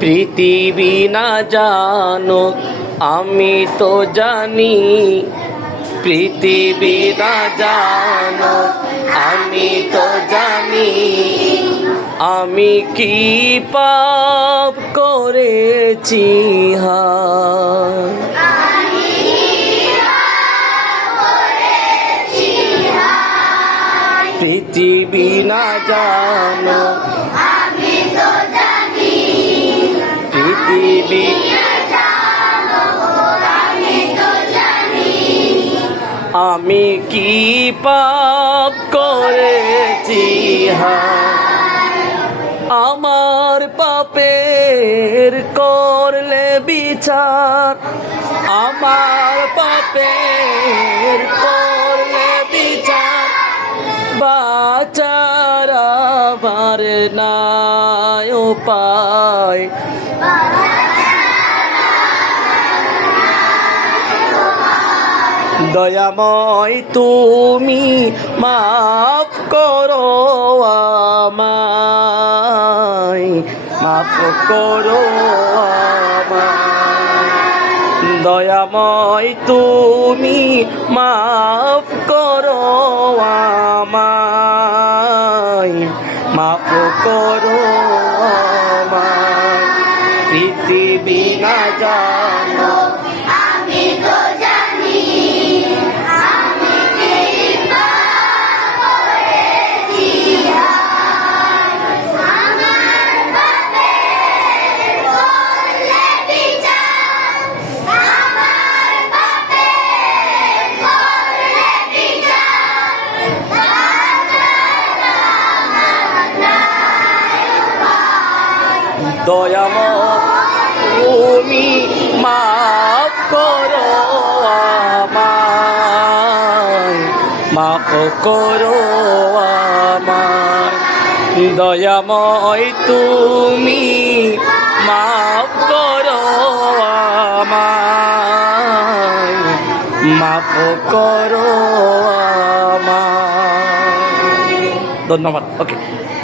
পৃথিবী না জানুক আমি তো জানি, পৃথিবী না জানুক আমি তো জানি, আমি কি পাপ করেছি পৃথিবী না জানুক আমি তো জানি, পৃথিবী আমি তো জানি, আমি কি পাপ করেছি আমার পাপের করলে বিচার, আমার পাপের করলে বিচার, বাঁচার আমার নাই উপায়, দয়াময় তুমি মাফ করো আমায়, মাফ করো আমায়, দয়াময় তুমি মাফ করো আমায়, মাফ করো আমায়, পৃথিবী না জানো আমি তো জানি, আমি কি পাপ করেছি আমার পাপের করলে বিচার, আমার পাপের করলে বিচার, দয়াময় তুমি মাফ করো আমায়, মাফ করো আমায়, দয়াময় তুমি মাফ করো আমায়, মাফ করো আমায়। ধন্যবাদ। ওকে।